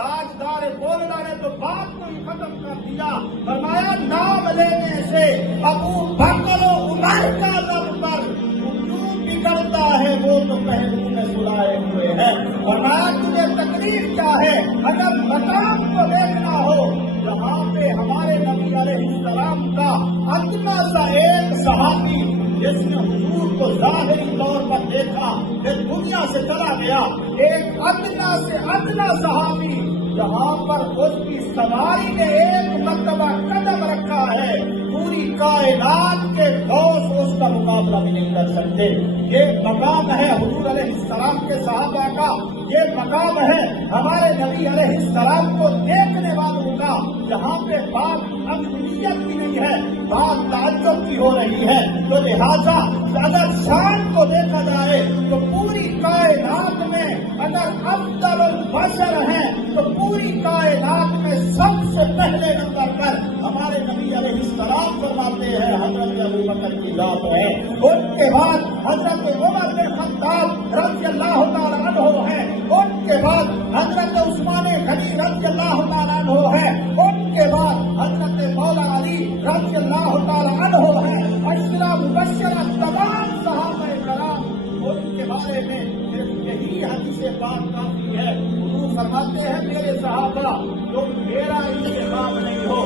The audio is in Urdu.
تاجدار بولنا نے تو بات کو ہی ختم کر دیا. فرمایا نام لینے سے ابو بکر و عمر کا لب پر کیوں بگڑتا ہے وہ تو پہلو میں سلائے ہوئے ہیں. فرمایا تجھے تکلیف کیا ہے؟ اگر مقام کو دیکھنا ہو جہاں پہ ہمارے نبی علیہ السلام کا ادنا سا ایک صحابی جس نے حضور کو ظاہری طور پر دیکھا پھر دنیا سے چلا گیا، ایک ادنا سے ادنا صحابی جہاں پر اس کی سواری نے ایک مرتبہ قدم رکھا ہے پوری کائنات کے غوث اس کا مقابلہ بھی نہیں کر سکتے. یہ مقام ہے حضور علیہ السلام کے صحابہ کا، یہ مقام ہے ہمارے نبی علیہ السلام کو دیکھنے والوں کا، جہاں پہ بات اقلیت کی نہیں ہے، بات تعجب کی ہو رہی ہے. تو لہذا اگر شان کو دیکھا جائے تو پوری کائنات میں اگر افضل البشر ہیں تو پوری کائنات میں سب سے پہلے نمبر پر ہمارے نبی علیہ السلام فرماتے ہیں حضرت ابو بکر کی ذات ہے. ان کے بعد حضرت عمر بن خطاب رضی اللہ تعالیٰ عنہ ہے. ان کے بعد حضرت عثمان غنی رضی اللہ تعالیٰ عنہ ہے. ان کے بعد حضرت مولا علی رضی اللہ تعالیٰ عنہ ہے. اشرا مبشرہ تمام صحابہ کرام ان کے بارے میں یہی حدیث بات کافی ہے. حضور فرماتے ہیں میرے صحابہ تم میرا انتخاب نہیں ہو،